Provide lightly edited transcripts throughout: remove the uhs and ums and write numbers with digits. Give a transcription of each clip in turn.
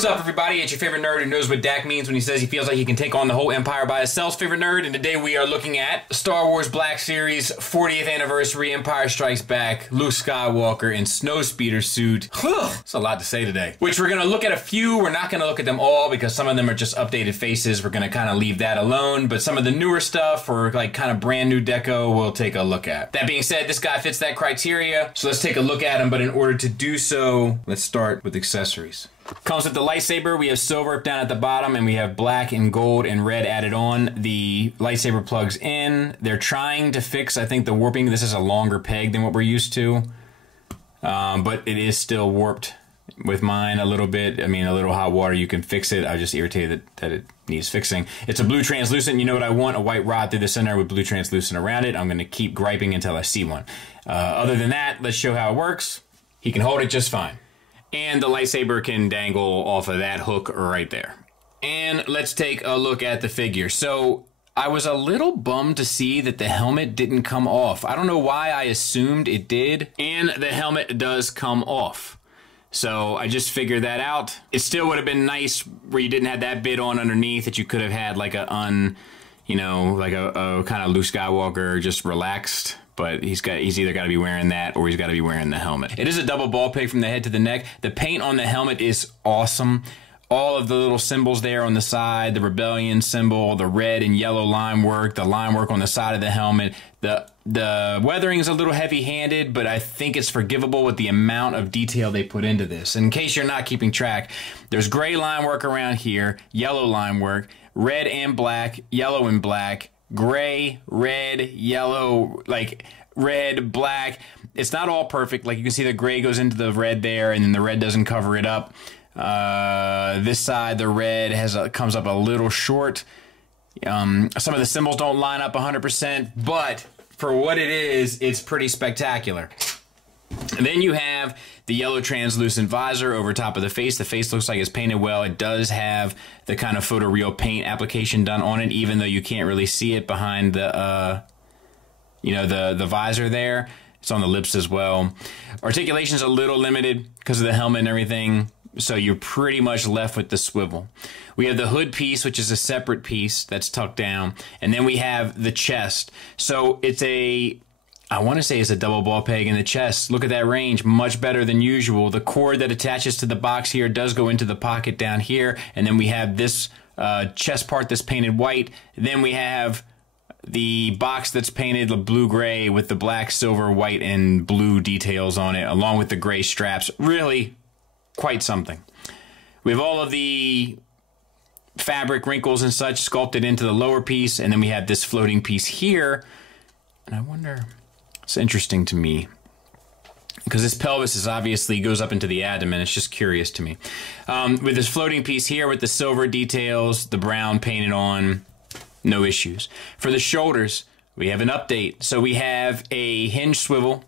What's up, everybody? It's your favorite nerd who knows what Dak means when he says he feels like he can take on the whole empire by himself. Favorite nerd, and today we are looking at Star Wars Black Series 40th Anniversary Empire Strikes Back, Luke Skywalker in Snowspeeder suit. That's a lot to say today. Which we're going to look at a few. We're not going to look at them all because some of them are just updated faces. We're going to kind of leave that alone. But some of the newer stuff or like kind of brand new deco we'll take a look at. That being said, this guy fits that criteria. So let's take a look at him. But in order to do so, let's start with accessories. Comes with the lightsaber. We have silver down at the bottom, and we have black and gold and red added on. The lightsaber plugs in. They're trying to fix, I think, the warping. This is a longer peg than what we're used to, but it is still warped with mine a little bit. I mean, a little hot water, you can fix it. I was just irritated that it needs fixing. It's a blue translucent. You know what I want? A white rod through the center with blue translucent around it. I'm going to keep griping until I see one. Other than that, let's show how it works. He can hold it just fine. And the lightsaber can dangle off of that hook right there. And let's take a look at the figure. So I was a little bummed to see that the helmet didn't come off. I don't know why I assumed it did. And the helmet does come off. So I just figured that out. It still would have been nice where you didn't have that bit on underneath, that you could have had like a like a kind of Luke Skywalker just relaxed. But he's either got to be wearing that or he's got to be wearing the helmet. It is a double ball peg from the head to the neck. The paint on the helmet is awesome. All of the little symbols there on the side, the rebellion symbol, the red and yellow line work, the line work on the side of the helmet. The weathering is a little heavy-handed, but I think it's forgivable with the amount of detail they put into this. In case you're not keeping track, there's gray line work around here, yellow line work, red and black, yellow and black, gray, red, yellow, like red, black. It's not all perfect. Like you can see the gray goes into the red there, and then the red doesn't cover it up. This side, the red comes up a little short. Some of the symbols don't line up 100%, but for what it is, it's pretty spectacular. And then you have the yellow translucent visor over top of the face. The face looks like it's painted well. It does have the kind of photoreal paint application done on it, even though you can't really see it behind the, the visor there. It's on the lips as well. Articulation's a little limited because of the helmet and everything, so you're pretty much left with the swivel. We have the hood piece, which is a separate piece that's tucked down, and then we have the chest. So it's I want to say it's a double ball peg in the chest. Look at that range, much better than usual. The cord that attaches to the box here does go into the pocket down here, and then we have this chest part that's painted white. Then we have the box that's painted blue-gray with the black, silver, white, and blue details on it, along with the gray straps. Really quite something. We have all of the fabric wrinkles and such sculpted into the lower piece, and then we have this floating piece here. And I wonder... It's interesting to me because this pelvis is obviously goes up into the abdomen. It's just curious to me. With this floating piece here with the silver details, the brown painted on, no issues. For the shoulders, we have an update. So we have a hinge swivel,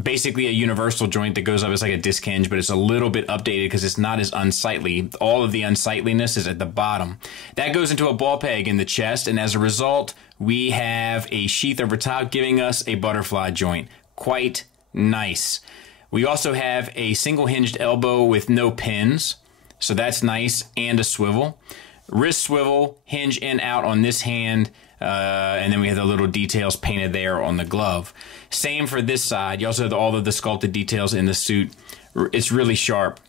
basically a universal joint that goes up. It's like a disc hinge, but it's a little bit updated because it's not as unsightly. All of the unsightliness is at the bottom. That goes into a ball peg in the chest, and as a result, we have a sheath over top giving us a butterfly joint. Quite nice. We also have a single hinged elbow with no pins, so that's nice, and a swivel. Wrist swivel, hinge in out on this hand, and then we have the little details painted there on the glove. Same for this side. You also have all of the sculpted details in the suit. It's really sharp.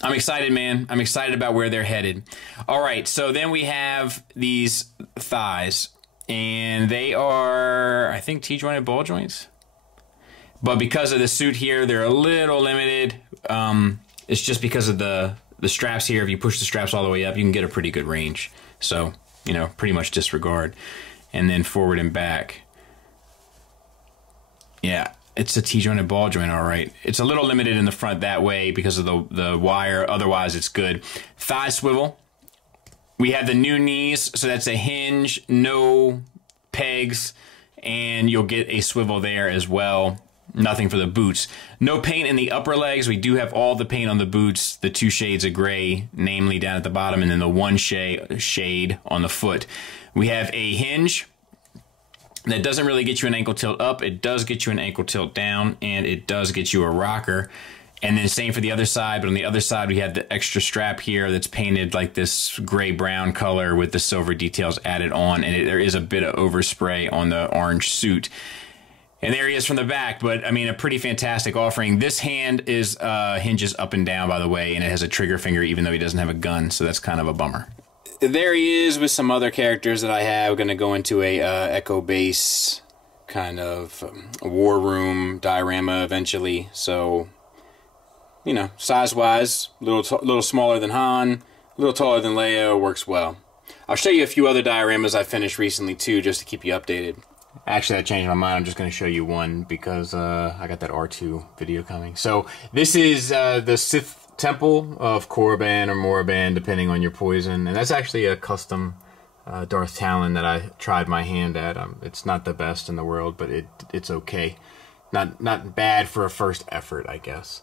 I'm excited, man. I'm excited about where they're headed. All right, so then we have these thighs, and they are, I think, T-jointed ball joints. But because of the suit here, they're a little limited. It's just because of the straps here. If you push the straps all the way up, you can get a pretty good range. So, pretty much disregard. And then forward and back. Yeah. It's a T-jointed ball joint, all right. It's a little limited in the front that way because of the wire. Otherwise, it's good. Thigh swivel. We have the new knees, so that's a hinge, no pegs, and you'll get a swivel there as well. Nothing for the boots. No paint in the upper legs. We do have all the paint on the boots, the two shades of gray, namely down at the bottom, and then the one shade on the foot. We have a hinge. That doesn't really get you an ankle tilt up. It does get you an ankle tilt down, and it does get you a rocker. And then same for the other side, but on the other side we have the extra strap here that's painted like this gray-brown color with the silver details added on, and there is a bit of overspray on the orange suit. And there he is from the back, but I mean, a pretty fantastic offering. This hand is hinges up and down, by the way, and it has a trigger finger even though he doesn't have a gun, so that's kind of a bummer. There he is with some other characters that I have. We're going to go into a Echo Base kind of war room diorama eventually, so... You know, size-wise, a little smaller than Han, a little taller than Leia, works well. I'll show you a few other dioramas I finished recently, too, just to keep you updated. Actually, I changed my mind. I'm just going to show you one because I got that R2 video coming. So, this is the Sith Temple of Korriban or Moraban, depending on your poison. And that's actually a custom Darth Talon that I tried my hand at. It's not the best in the world, but it's okay. Not bad for a first effort, I guess.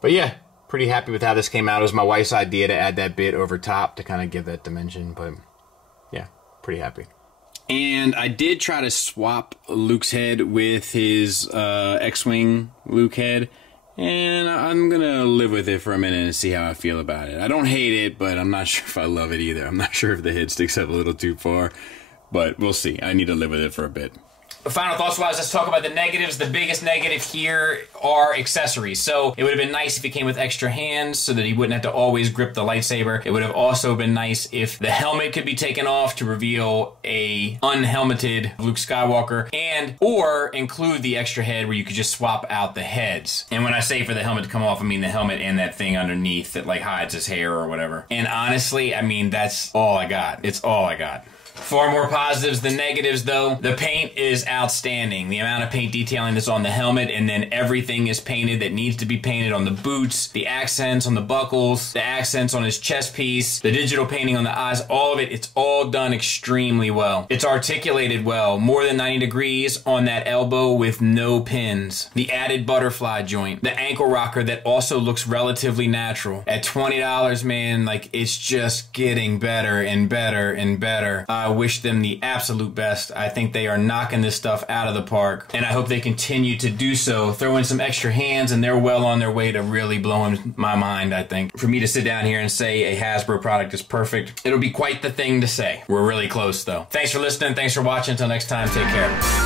But yeah, pretty happy with how this came out. It was my wife's idea to add that bit over top to kind of give that dimension, but yeah, pretty happy. And I did try to swap Luke's head with his X-Wing Luke head, and I'm going to live with it for a minute and see how I feel about it. I don't hate it, but I'm not sure if I love it either. I'm not sure if the head sticks up a little too far, but we'll see. I need to live with it for a bit. Final thoughts-wise, let's talk about the negatives. The biggest negative here are accessories. So it would have been nice if he came with extra hands so that he wouldn't have to always grip the lightsaber. It would have also been nice if the helmet could be taken off to reveal a unhelmeted Luke Skywalker, or include the extra head where you could just swap out the heads. And when I say for the helmet to come off, I mean the helmet and that thing underneath that like hides his hair or whatever. And honestly, I mean, that's all I got. It's all I got. Far more positives than negatives, though. The paint is outstanding. The amount of paint detailing that's on the helmet, and then everything is painted that needs to be painted on the boots, the accents on the buckles, the accents on his chest piece, the digital painting on the eyes, all of it, it's all done extremely well. It's articulated well, more than 90 degrees on that elbow with no pins. The added butterfly joint, the ankle rocker that also looks relatively natural. At $20, man, like, it's just getting better and better and better. I wish them the absolute best. I think they are knocking this stuff out of the park, and I hope they continue to do so. Throw in some extra hands, and they're well on their way to really blowing my mind, I think. For me to sit down here and say a Hasbro product is perfect, it'll be quite the thing to say. We're really close, though. Thanks for listening. Thanks for watching. Until next time, take care.